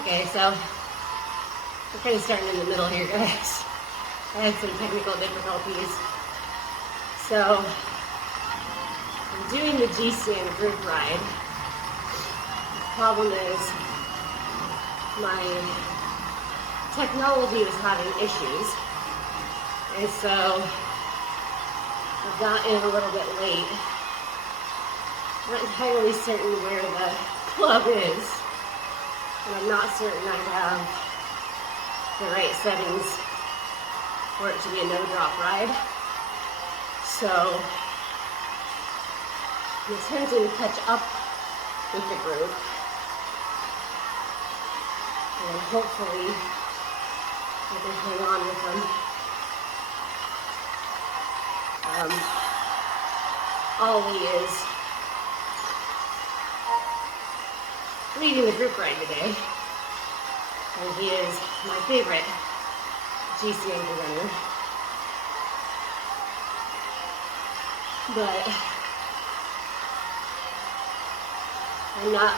Okay, so we're kind of starting in the middle here, guys. I had some technical difficulties. So I'm doing the GCN Group Ride. The problem is my technology was having issues. And so I've got in a little bit late. I'm not entirely certain where the club is. And I'm not certain I have the right settings for it to be a no-drop ride. So I'm attempting to catch up with the group. And hopefully I can hang on with them. Olie is leading the group ride today, and he is my favorite GCN presenter. But I'm not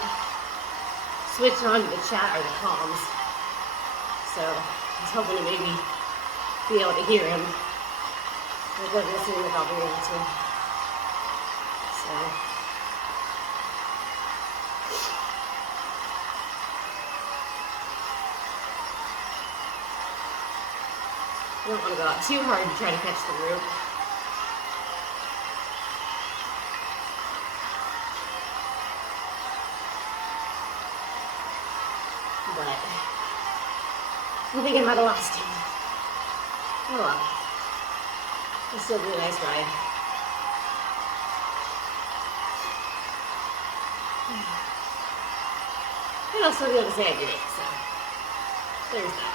switched on to the chat or the comms, so I was hoping to maybe be able to hear him. It doesn't seem like I'll be able to. So I don't want to go out too hard to try to catch the group. But I think I might have lost him. Oh well. It'll still be a nice ride. And I'll still be able to say I did it, so there's that.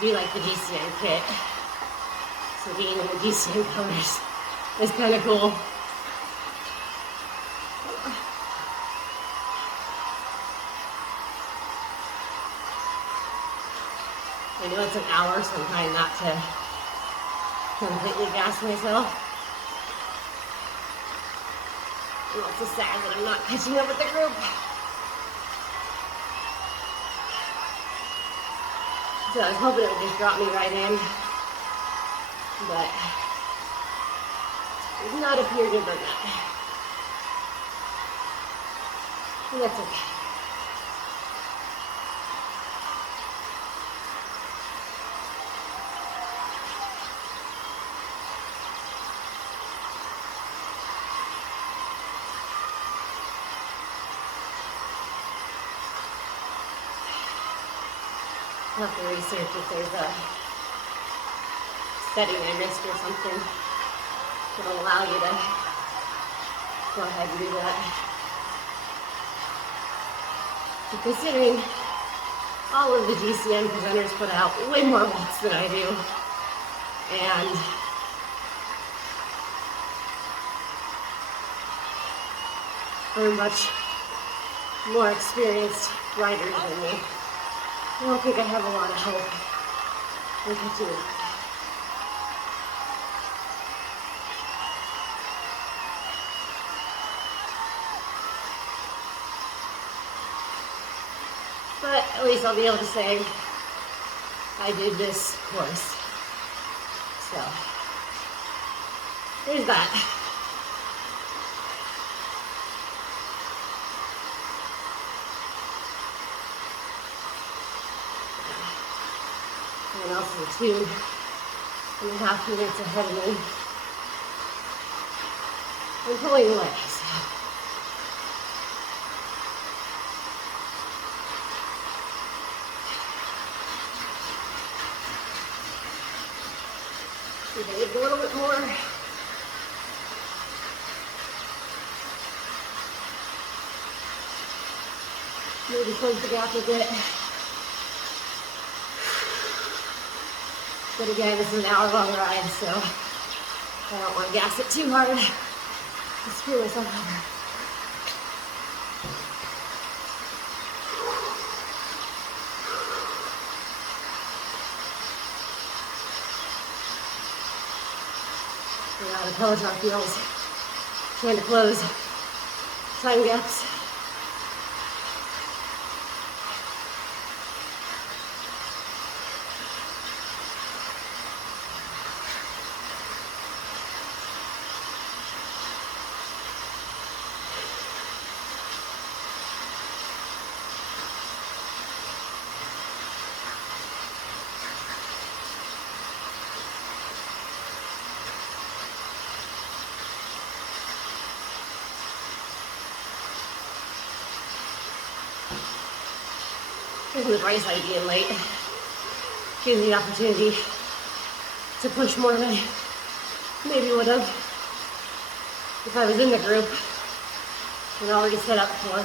Be like the GCN kit. So being in the GCN colors is kind of cool. I know it's an hour, so I'm trying not to completely gas myself. I'm also sad that I'm not catching up with the group. So I was hoping it would just drop me right in, but it does not appear to have done that. And that's okay. I'll have to research if there's a setting I missed or something that'll allow you to go ahead and do that. But considering all of the GCN presenters put out way more watts than I do, and are much more experienced riders than me, I don't think I have a lot of hope in catching up. But at least I'll be able to say I did this course. So there's that. And also 2.5 minutes ahead of me. I'm pulling away, so. See if I get a little bit more. Maybe close the gap a bit. But again, this is an hour-long ride, so I don't want to gas it too hard to screw myself over. Yeah, the Peloton feels trying to close time gaps. The bright side of being late gives me the opportunity to push more than I maybe would have if I was in the group and already set up for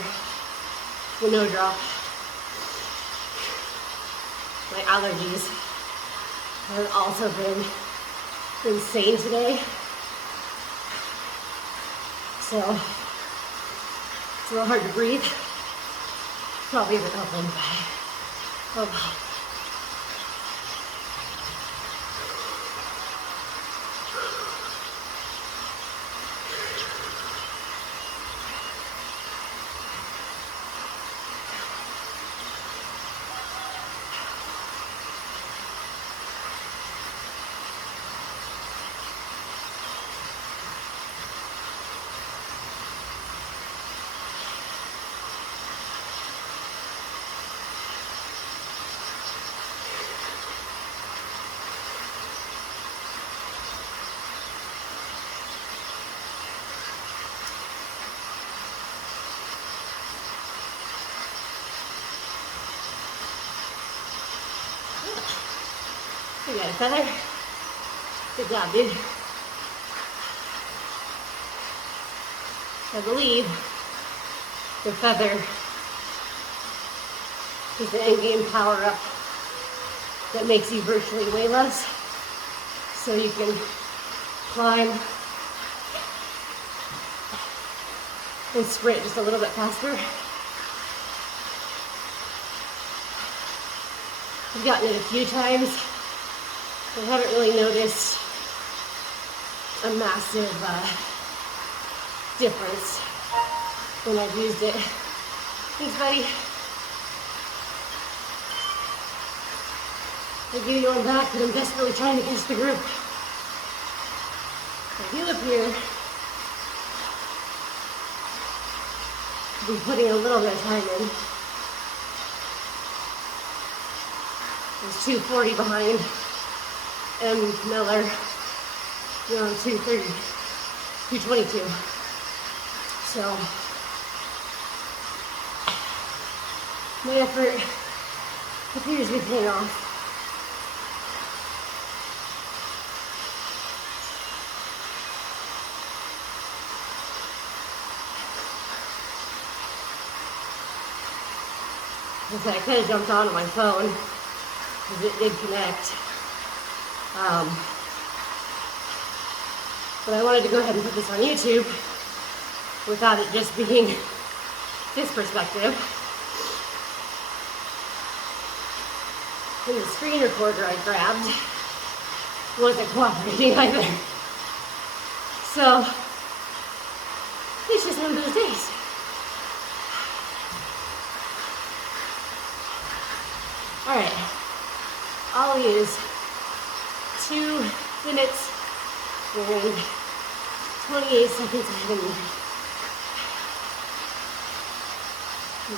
the no drop. My allergies have also been insane today, so it's a little hard to breathe. Probably isn't helping, but oh well. You got a feather? Good job, dude. I believe the feather is the end game power up that makes you virtually weigh less, so you can climb and sprint just a little bit faster. I've gotten it a few times. I haven't really noticed a massive difference when I've used it. Thanks, buddy. I give you one back, but I'm desperately trying to catch the group. I do appear to be putting a little bit of time in. There's 240 behind M. Miller. They're on 230, 222. So my effort appears to be paying off. I could have jumped onto my phone because it did connect. But I wanted to go ahead and put this on YouTube without it just being this perspective. And the screen recorder I grabbed wasn't cooperating either. So it's just one of those days. All right, Olie is 2 minutes and 28 seconds ahead of me.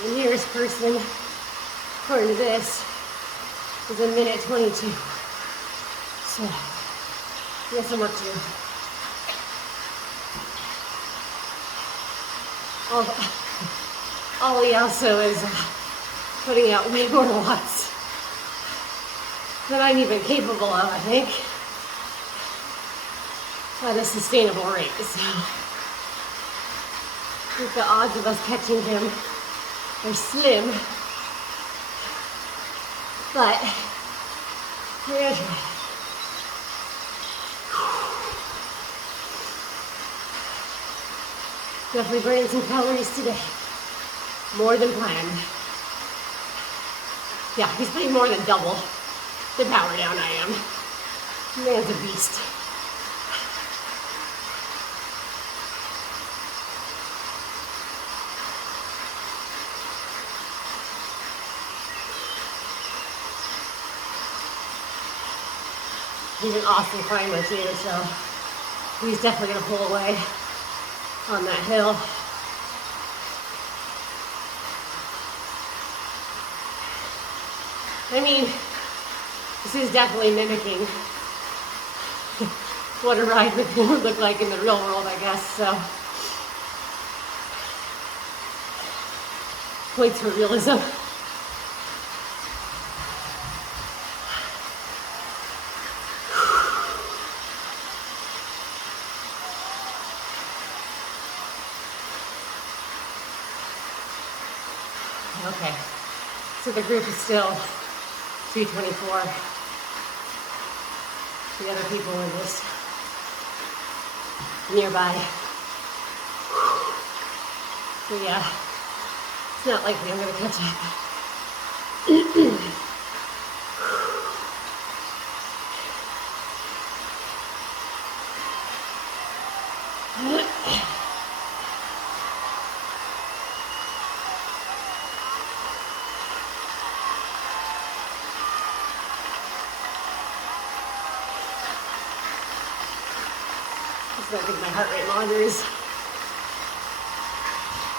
The nearest person, according to this, is 1:22. So, we have some work to do. Olie also is putting out way more watts than I'm even capable of, I think, at a sustainable rate. So, I think the odds of us catching him are slim, but we're gonna try. Definitely burning some calories today. More than planned. Yeah, he's putting more than double the power down I am. Man's a beast. He's an awesome climber too, so he's definitely gonna pull away on that hill. I mean, this is definitely mimicking what a ride would look like in the real world, I guess, so. Points for realism. Okay, so the group is still 224. The other people are just nearby. So yeah, it's not likely I'm gonna catch up. I don't think my heart rate monitor is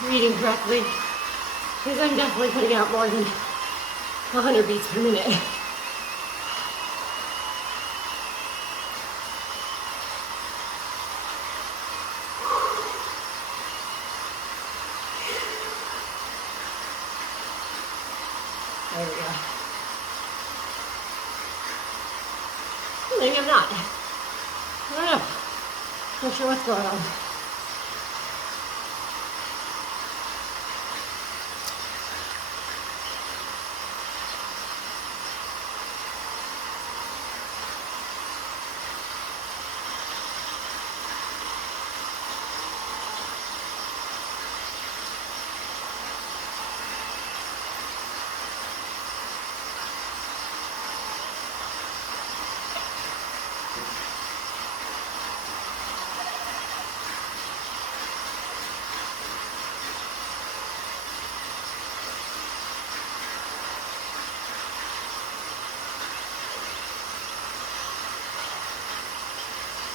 reading correctly, because I'm definitely putting out more than 100 beats per minute. There we go. Maybe I'm not. I don't know. Not sure what's going on.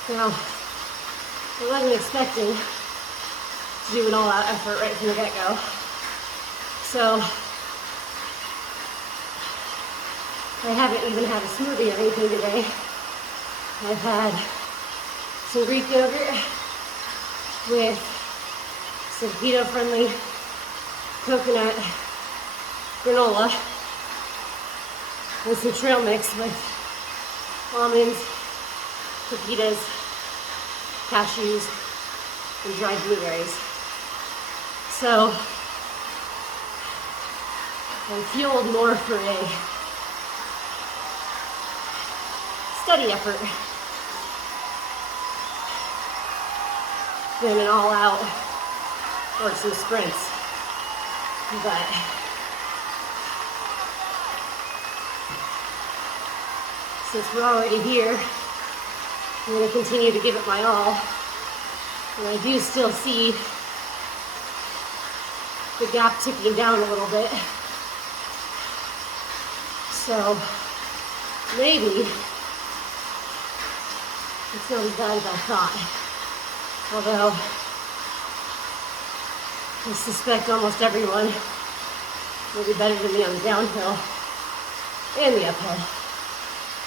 Now, I wasn't expecting to do an all-out effort right from the get-go. So, I haven't even had a smoothie or anything today. I've had some Greek yogurt with some keto-friendly coconut granola and some trail mix with almonds, pepitas, cashews, and dried blueberries. So I'm fueled more for a steady effort than an all-out or some sprints. But since we're already here, I'm going to continue to give it my all. And I do still see the gap ticking down a little bit. So maybe it's not as bad as I thought. Although I suspect almost everyone will be better than me on the downhill and the uphill.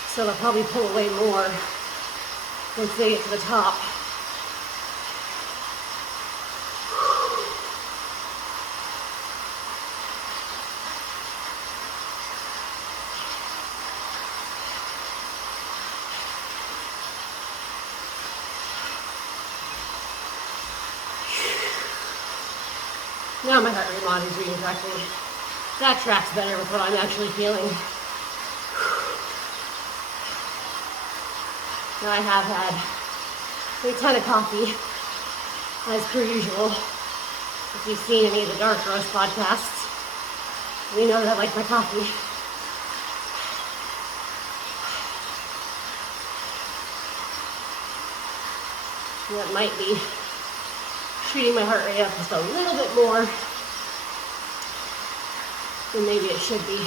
So they'll probably pull away more once they get to the top. Now my heart rate monitor is reading correctly. That tracks better with what I'm actually feeling. Now I have had a ton of coffee, as per usual. If you've seen any of the Dark Roast podcasts, you know that I like my coffee. That might be shooting my heart rate up just a little bit more than maybe it should be.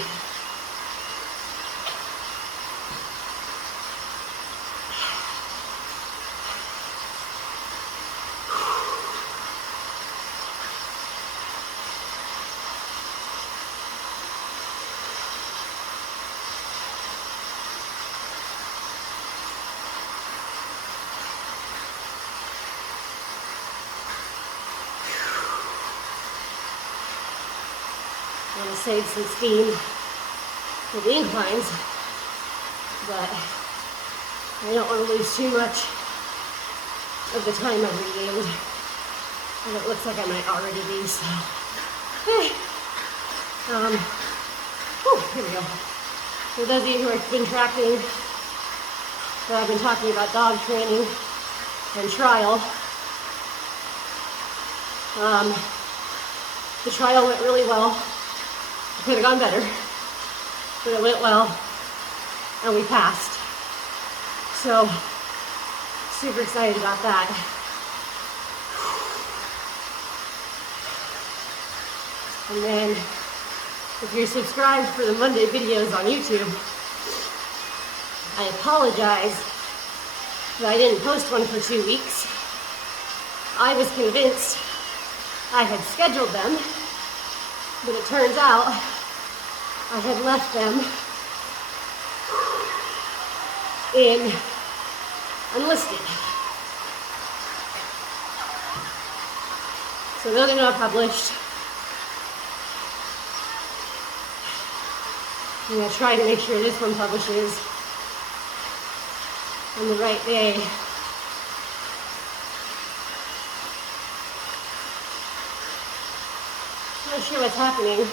I want to save some steam for the inclines, but I don't want to lose too much of the time I've regained, and it looks like I might already be, so. Here we go. For those of you who have been tracking that I've been talking about dog training and trial, the trial went really well. It could have gone better, but it went well, and we passed. So, super excited about that. And then, if you're subscribed for the Monday videos on YouTube, I apologize that I didn't post one for 2 weeks. I was convinced I had scheduled them, but it turns out I had left them in unlisted. So those are not published. I'm going to try to make sure this one publishes on the right day. Not sure what's happening,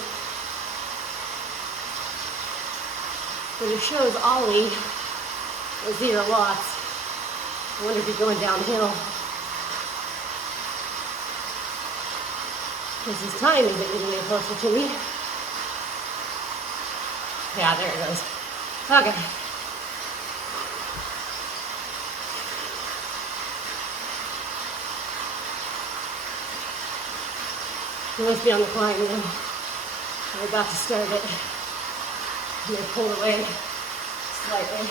but it shows Olie at 0 watts. I wonder if he's going downhill, because his time isn't getting any closer to me. Yeah, there it goes. Okay. He must be on the climb now. We're about to start it. I'm going to pull away slightly.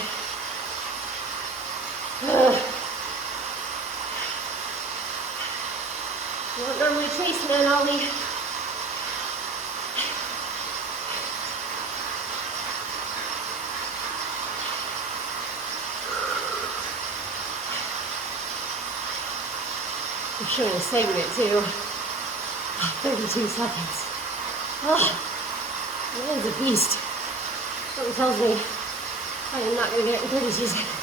You don't normally chase men, Olie. I'm showing a segment too. 32 seconds. Oh, man's a beast. Something tells me I am not going to get it in 32 seconds.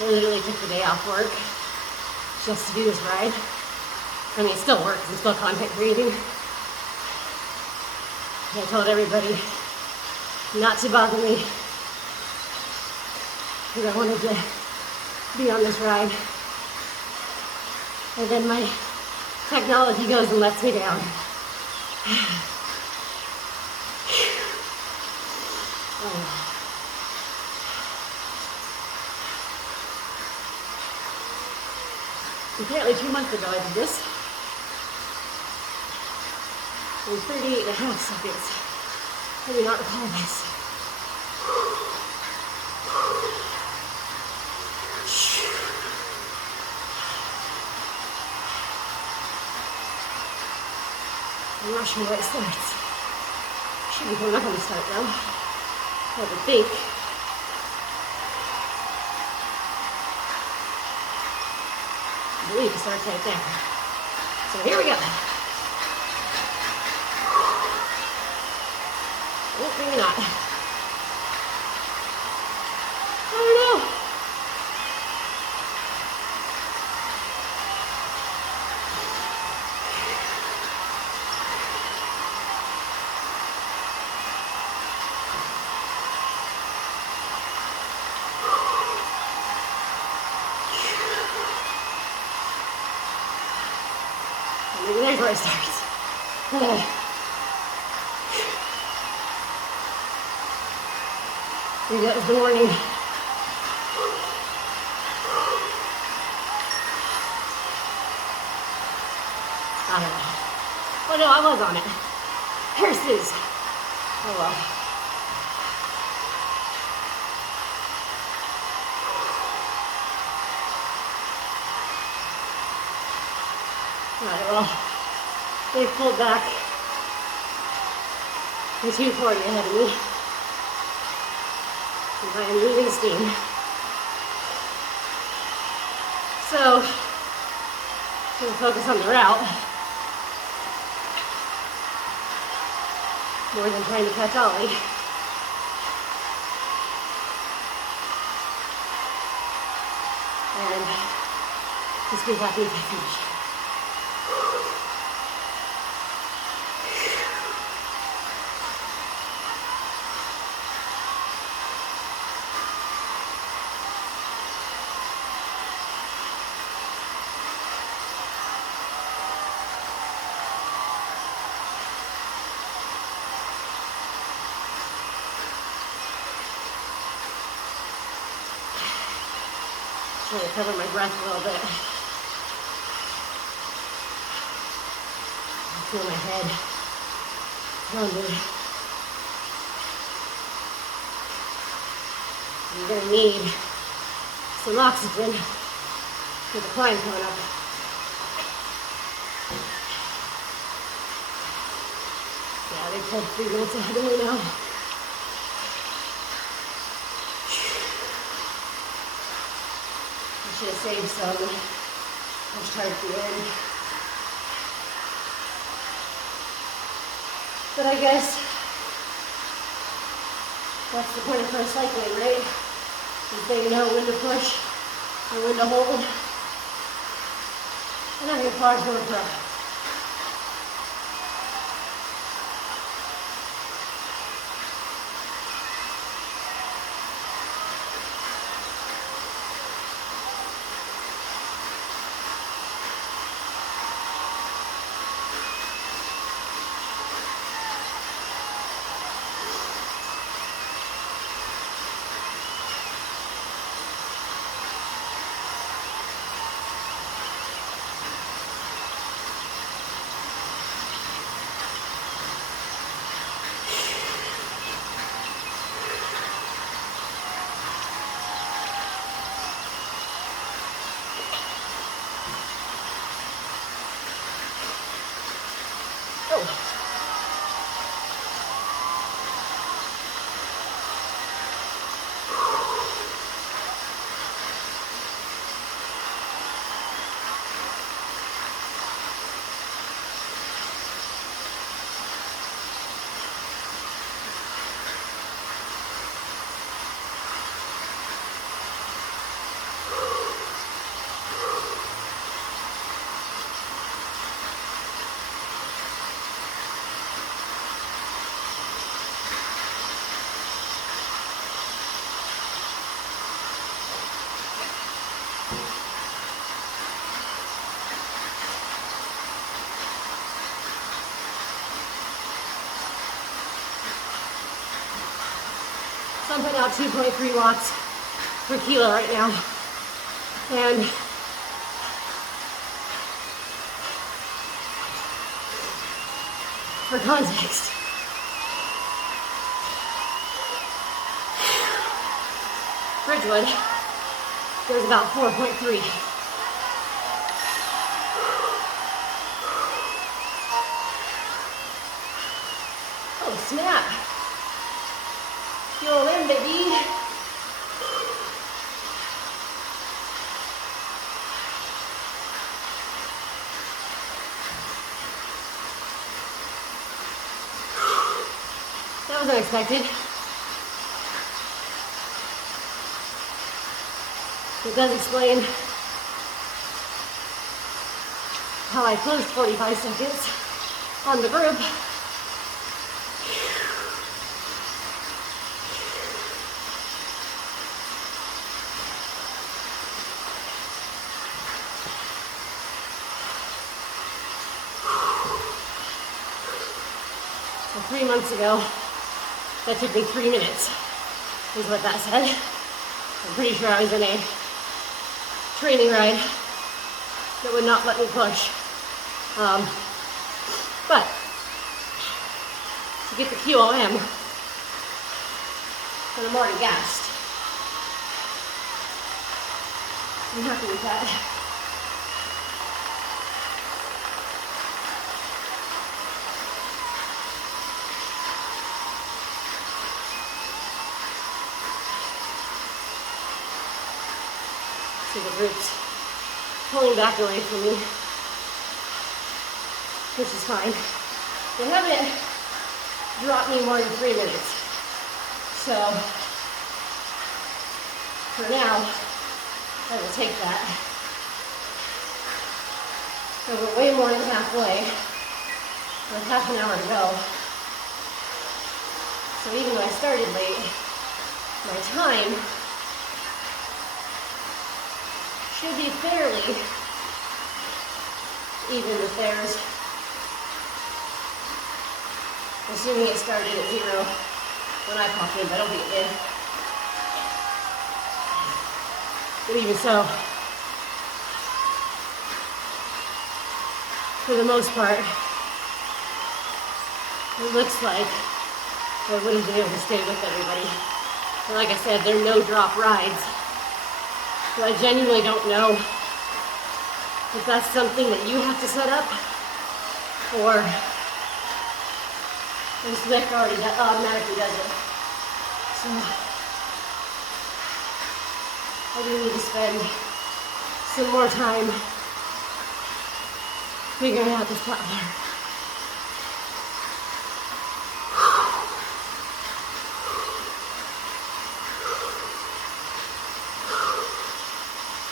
I literally took the day off work just to do this ride. I mean, it still works. I'm still content creating. I told everybody not to bother me because I wanted to be on this ride. And then my technology goes and lets me down. Oh. Apparently 2 months ago I did this. In 38.5 seconds. I do not recall this. I'm not sure where it starts. Should be coming up on the start though. I would think. I believe it starts right there. So here we go. Oh, maybe not. Here's where it starts. Maybe that was the warning. I don't know. Oh no, I was on it. Curses. Oh well. Alright, well, they've pulled back the 240 ahead of me. And I am losing steam. So, I'm going to focus on the route more than trying to catch Olie. And just be happy if I finish. Trying to cover my breath a little bit. I feel my head pounding. I'm gonna need some oxygen for the climb coming up. Yeah, they pulled 3 minutes ahead of me now. Should have saved some. I was trying to do it. But I guess that's the point of pro cycling, right? Is they know when to push and when to hold. And I think far from a pro. So I'm putting out 2.3 watts per kilo right now. And for context, Bridgewood goes about 4.3. Oh snap! You'll win, baby. That was unexpected. It does explain how I closed 45 seconds on the group. Well, 3 months ago, that took me 3 minutes, is what that said. I'm pretty sure I was in a training ride that would not let me push. But to get the QOM, and I'm already gassed. I'm happy with that. See the group's pulling back away from me, which is fine. They haven't dropped me more than 3 minutes. So for now, I will take that. So we're way more than halfway, with half an hour to go. So even though I started late, my time should be fairly even with theirs. Assuming it started at 0 when I popped in, but I don't think it did. But even so, for the most part, it looks like I wouldn't be able to stay with everybody. And like I said, they're no drop rides. So I genuinely don't know if that's something that you have to set up, or if Zwift already automatically does it. So I do need to spend some more time figuring out this platform.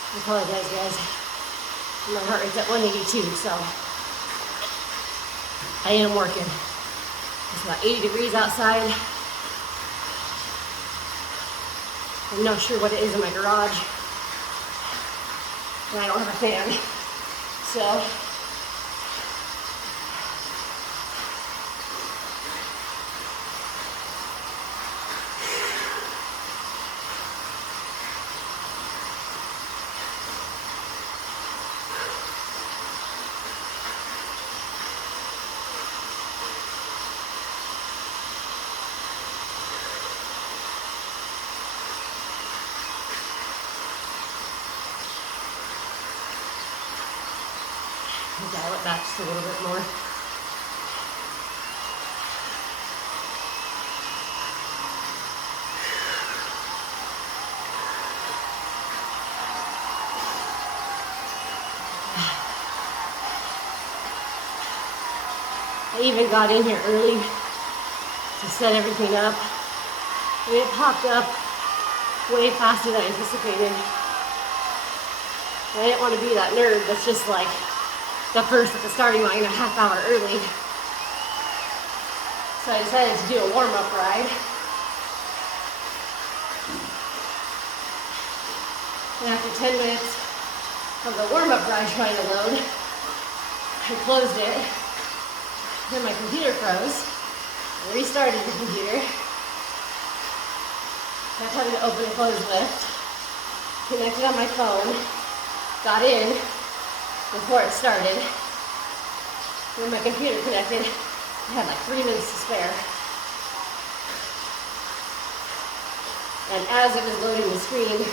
I apologize, guys. My heart rate's at 182, so I am working. It's about 80 degrees outside. I'm not sure what it is in my garage. And I don't have a fan. So dial it back just a little bit more. I even got in here early to set everything up. And it popped up way faster than I anticipated. And I didn't want to be that nerd that's just like the first at the starting line a half hour early. So I decided to do a warm-up ride. And after 10 minutes of the warm-up ride trying to load, I closed it. Then my computer froze. I restarted the computer. Kept having to open and close Zwift. Connected on my phone. Got in before it started. When my computer connected, I had like 3 minutes to spare. And as it was loading the screen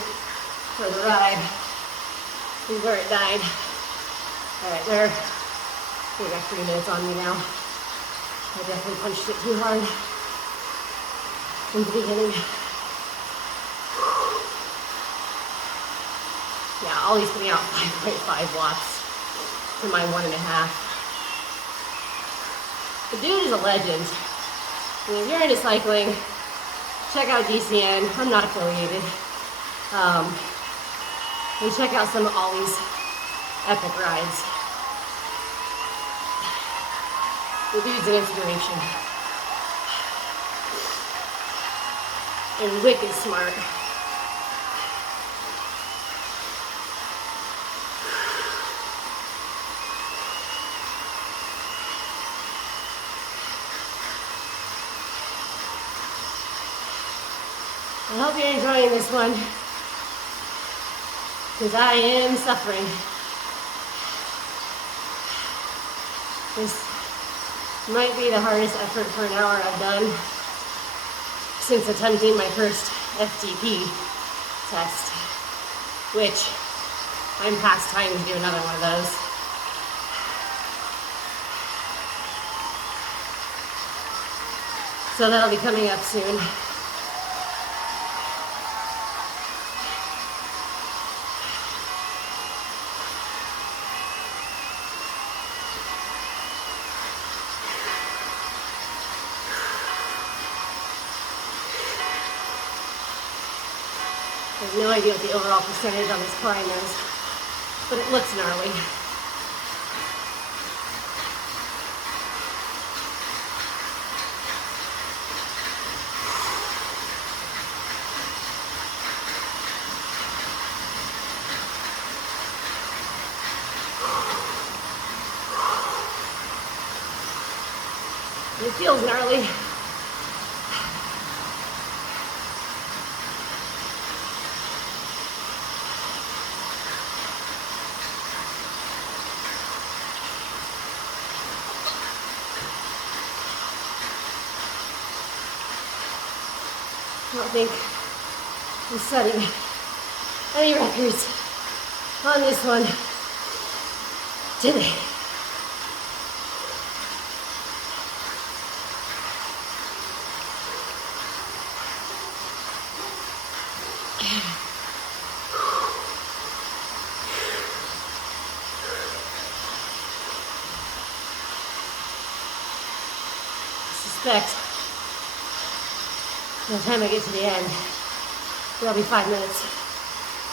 for the ride, is where it died. All right, there. We got 3 minutes on me now. I definitely punched it too hard in the beginning. Yeah, Ollie's putting out 5.5 watts to my 1.5. The dude is a legend. I mean, if you're into cycling, check out GCN. I'm not affiliated. And check out some of Ollie's epic rides. The dude's an inspiration. And wicked smart. I hope you're enjoying this one, because I am suffering. This might be the hardest effort for an hour I've done since attempting my first FTP test, which I'm past time to do another one of those. So that'll be coming up soon. I have no idea what the overall percentage on this climb is, but it looks gnarly. It feels gnarly. I don't think I'm setting any records on this one today. I suspect by the time I get to the end, there'll be 5 minutes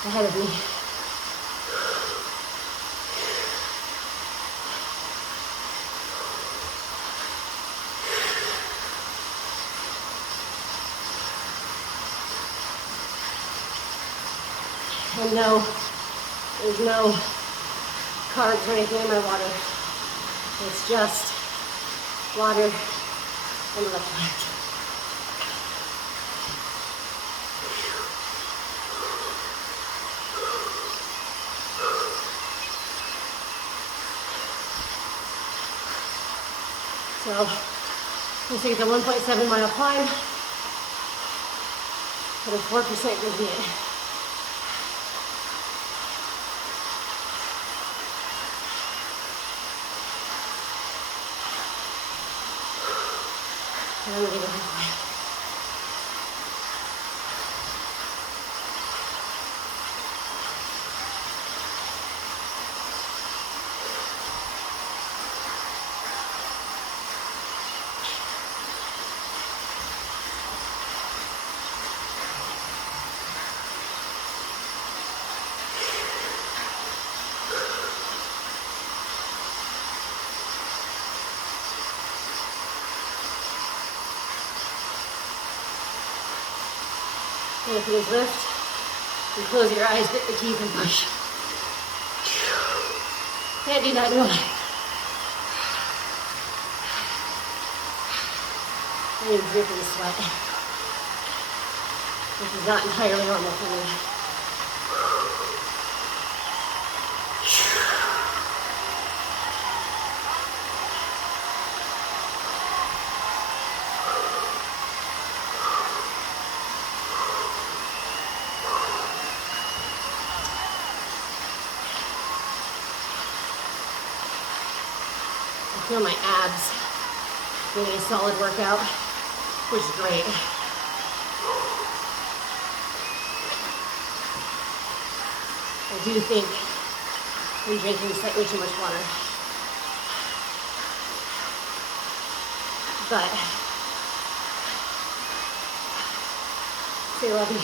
ahead of me. And no, there's no carbs or anything in my water. It's just water and electrolytes. So, let's take the 1.7 mile climb, but a 4% gradient. And I'm ready to go halfway. And if you Zwift, you close your eyes, bit the teeth, and push. Can't do that, no. I am dripping sweat, which is not entirely normal for me. I feel my abs doing a solid workout, which is great. I do think I'm drinking slightly too much water, but say love you.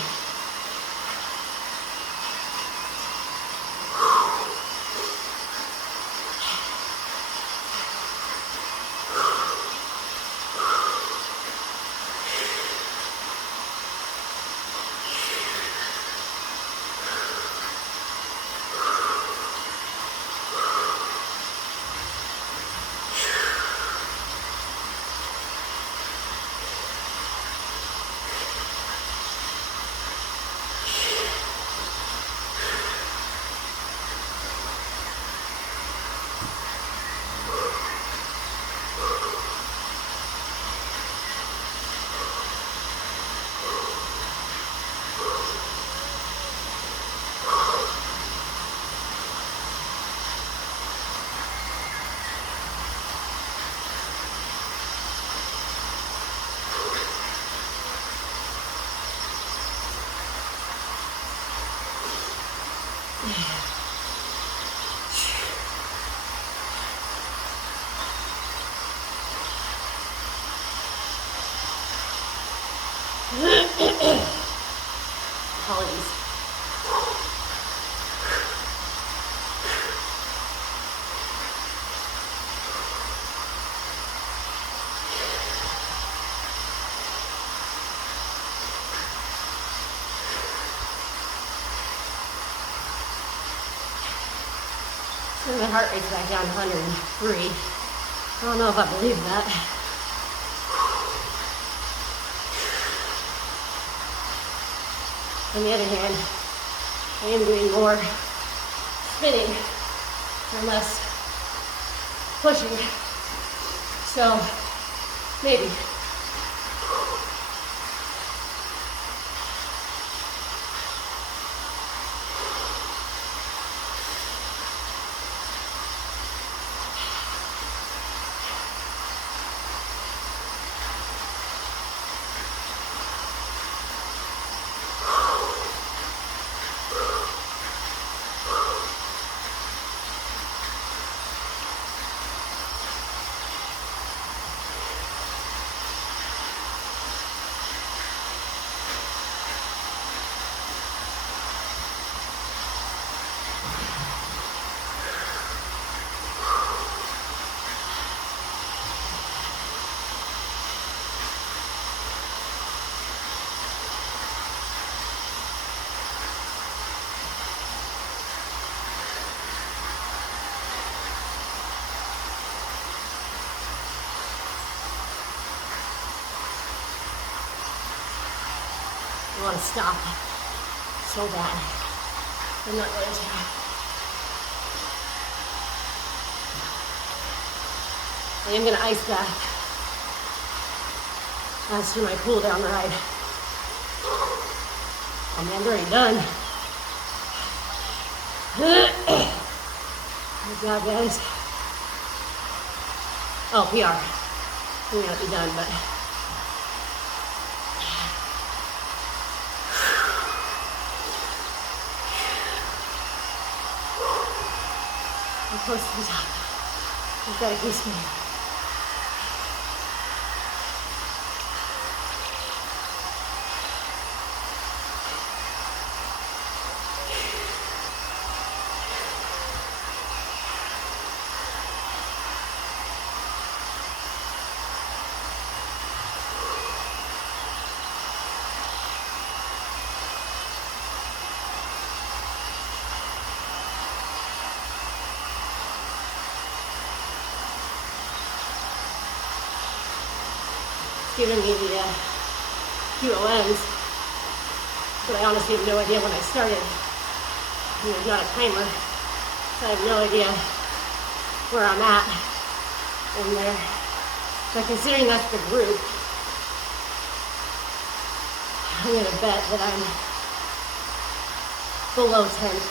And my heart rate's back down to 103. I don't know if I believe that. On the other hand, I am doing more spinning and less pushing. So maybe. I want to stop so bad. I'm not going to. I am going to ice bath after my cool down ride. I'm already done. Good job, guys. Oh, PR. We may not be done, but. I'm close to the top. I've got to keep spinning. Giving me the QOMs, but I honestly have no idea when I started. And there's not a timer, so I have no idea where I'm at in there. But considering that's the group, I'm gonna bet that I'm below 10.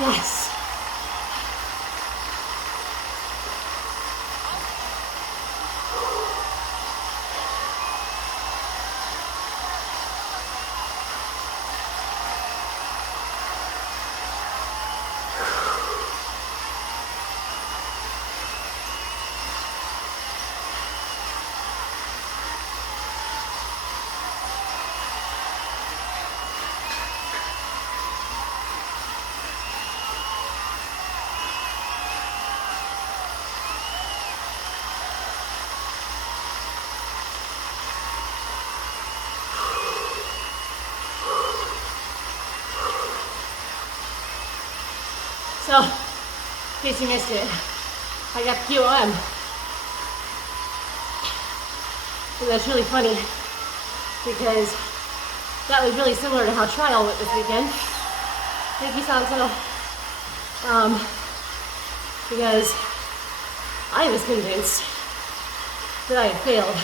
Yes. So, in case you missed it, I got QOM. And that's really funny because that was really similar to how trial went this weekend. Thank you, Santo. Because I was convinced that I had failed.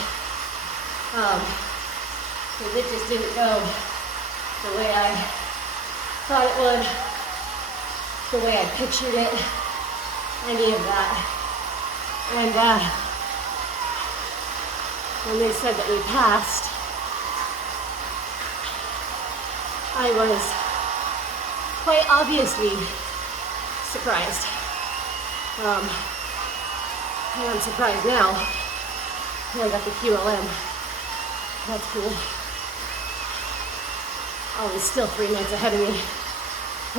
Because it just didn't go the way I thought it would, the way I pictured it, any of that. And when they said that we passed, I was quite obviously surprised. And I'm surprised now that I got the QLM. That's cool. Ollie's still 3 minutes ahead of me. I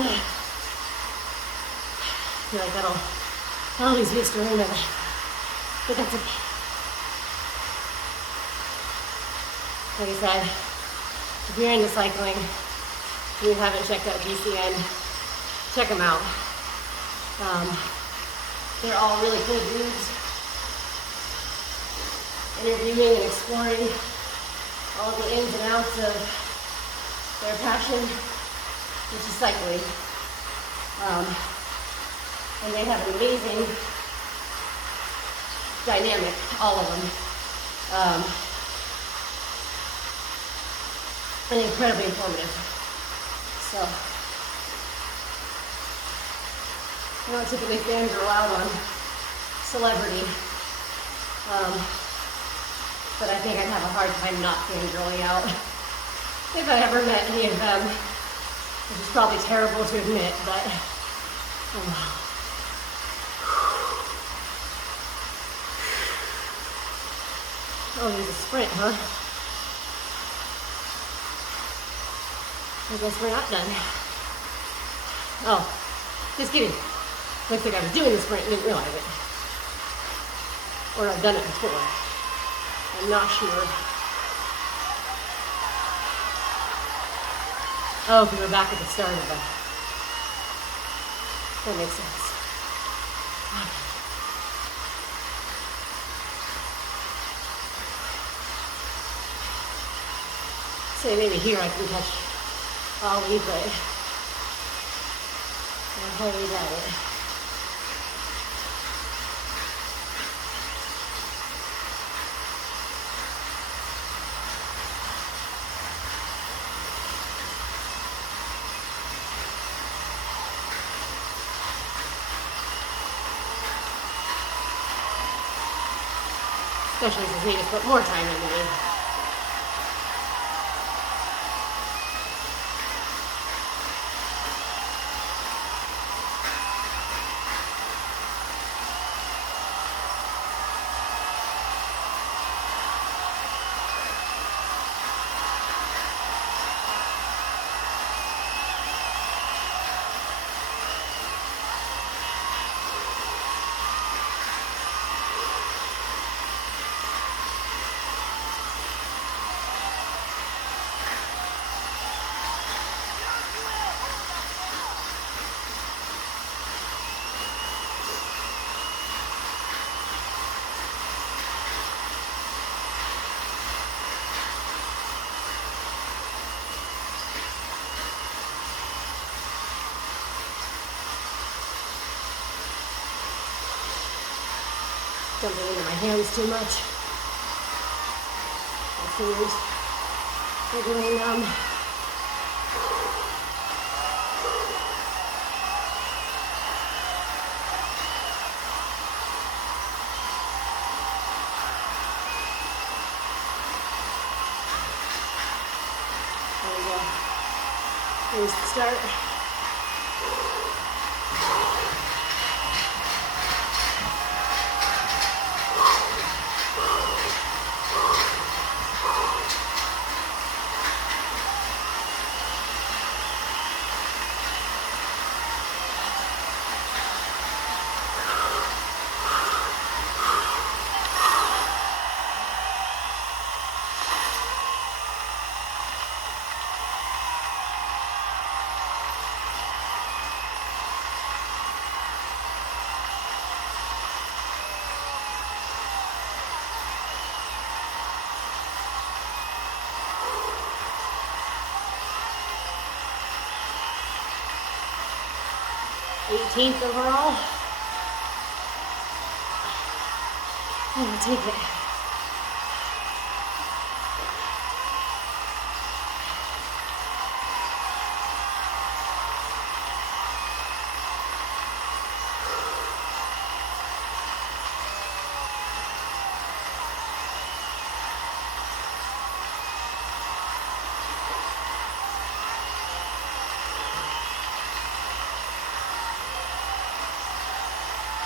feel like that'll always be a story of it. But that's okay. Like I said, if you're into cycling and you haven't checked out GCN, check them out. They're all really cool dudes, interviewing and exploring all the ins and outs of their passion, which is cycling. And they have an amazing dynamic, all of them. And incredibly informative. So, I don't typically fangirl out on celebrity, but I think I'd have a hard time not fangirling out if I ever met any of them, which is probably terrible to admit, but oh, there's a sprint, huh? I guess we're not done. Oh, just kidding. Looks like I was doing the sprint and didn't realize it. Or I've done it before. I'm not sure. Oh, because we're back at the start of it. That makes sense. So maybe here I can catch Olie, but I highly doubt it. Especially since he just put more time into me. Jumping into my hands too much. My fingers are going numb. There we go. Here's the start. 18th overall. And we'll take it.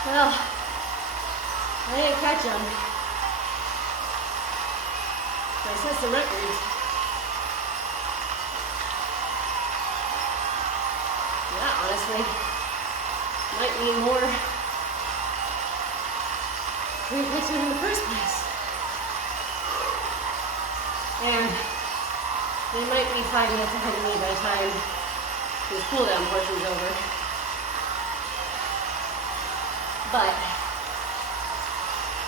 Well, I didn't catch them. I set some records. That honestly might mean more repetition in the first place. And they might be 5 minutes ahead of me by the time this cool down portion is over. But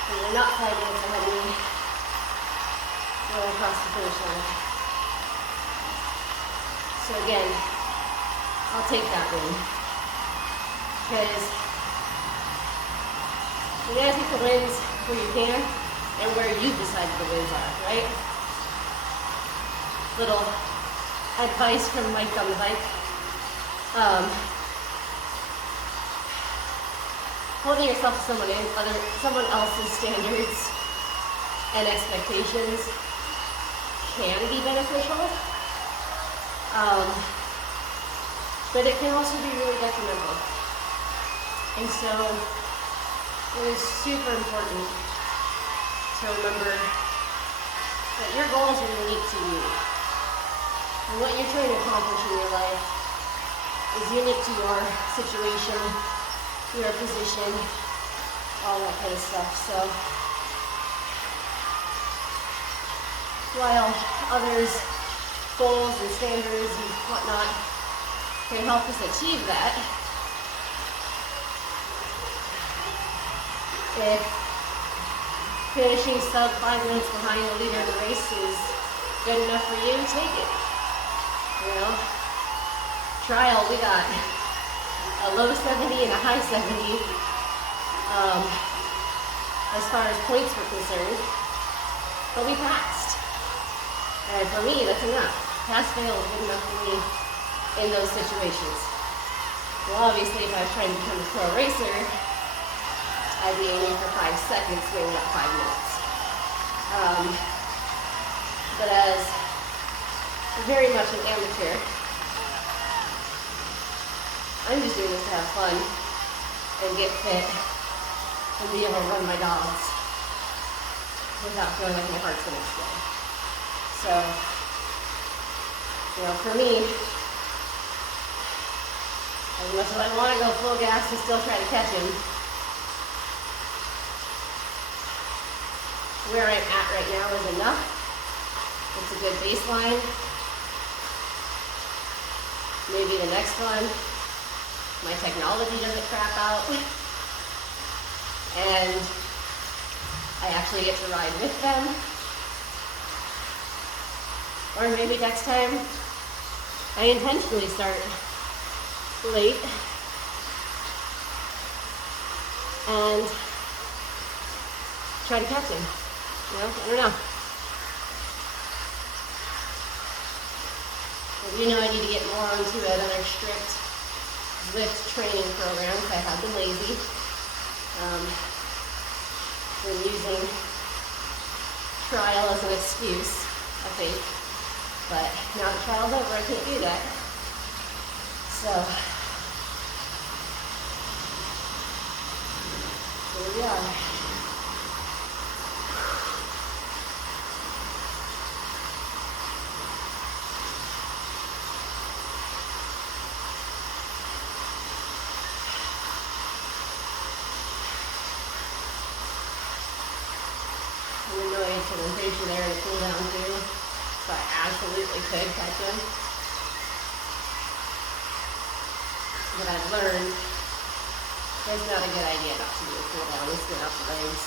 when they're not 5 minutes ahead of me, we're across the finish line. So again, I'll take that win. Because you gotta take the wins where you can and where you decided the wins are, right? Little advice from Mike on the bike. Holding yourself to someone else's standards and expectations can be beneficial, but it can also be really detrimental. And so it is super important to remember that your goals are unique to you. And what you're trying to accomplish in your life is unique to your situation, your position, all that kind of stuff. So while others' goals and standards and whatnot can help us achieve that, if finishing sub 5 minutes behind the leader of the race is good enough for you, take it. You know, trial, we got a low 70 and a high 70 as far as points were concerned, but we passed. And for me, that's enough. Pass-fail is good enough for me in those situations. Well, obviously, if I was trying to become a pro racer, I'd be aiming for 5 seconds, maybe not 5 minutes. But as very much an amateur, I'm just doing this to have fun and get fit and be able to run my dogs without feeling like my heart's gonna explode. So, you know, for me, as much as I want to go full gas and still try to catch him, where I'm at right now is enough. It's a good baseline. Maybe the next one, my technology doesn't crap out, and I actually get to ride with them. Or maybe next time, I intentionally start late and try to catch him. You know, I don't know. But you know I need to get more onto another strict Zwift training program because I have been lazy. Been using trial as an excuse, I think. But now the trial's over, I can't do that. So, here we are. Implementation there to cool down too, so I absolutely could catch him. But I've learned it's not a good idea not to do a cool down, let's get out the legs.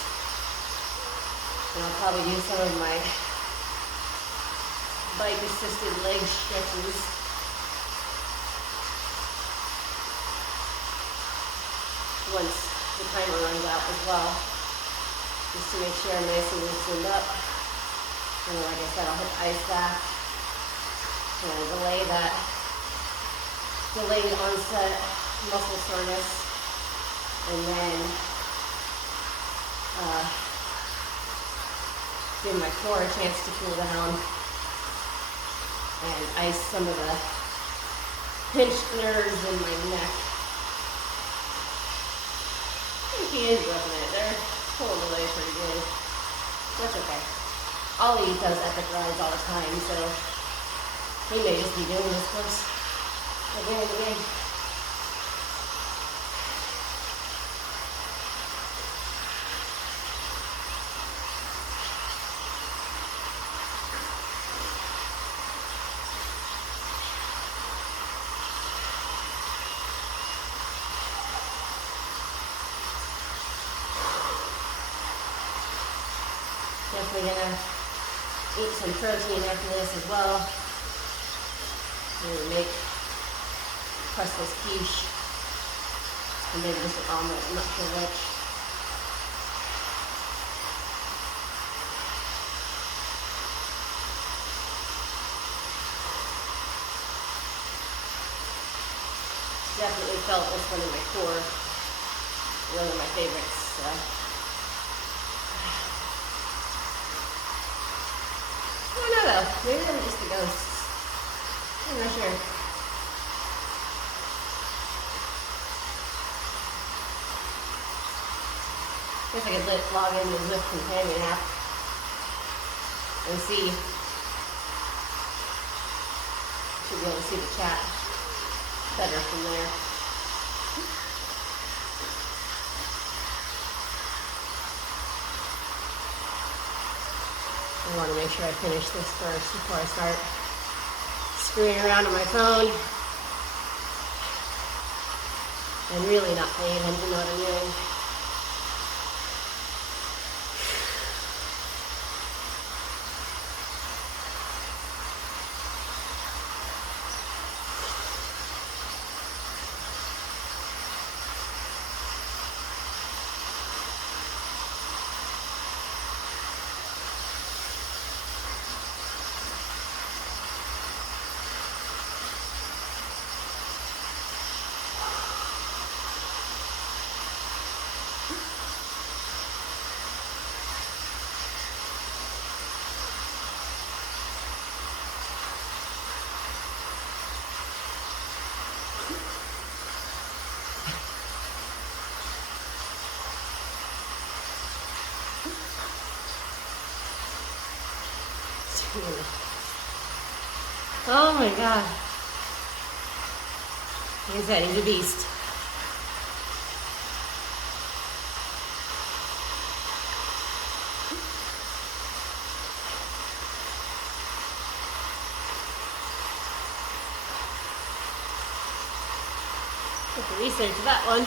And I'll probably do some of my bike assisted leg stretches timer runs out as well, just to make sure I'm nice and loosened up. And then, like I said, I'll hit the ice bath and delay that delayed onset muscle soreness, and then give my core a chance to cool down and ice some of the pinched nerves in my neck. I think he is roughing it. They're pulling away pretty good. That's okay. Olie does epic rides all the time, so he may just be doing this course again and again. Definitely gonna eat some protein after this as well. I'm gonna make crustless quiche and maybe just an omelet, I'm not sure which. Definitely felt this one in my core. One of my favorites. I don't know though, maybe I'm just a ghost. I'm not sure. Guess I could log into the Zwift companion app and see. Should be able to see the chat better from there. I want to make sure I finish this first before I start screwing around on my phone and really not paying attention to what I'm doing. Oh my God. Like I said, he's a beast. Have to research that one.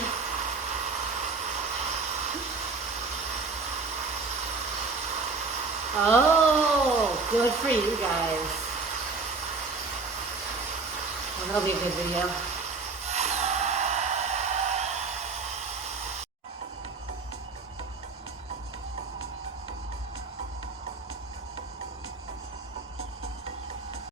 Oh, good for you guys. Well, that'll be a good video.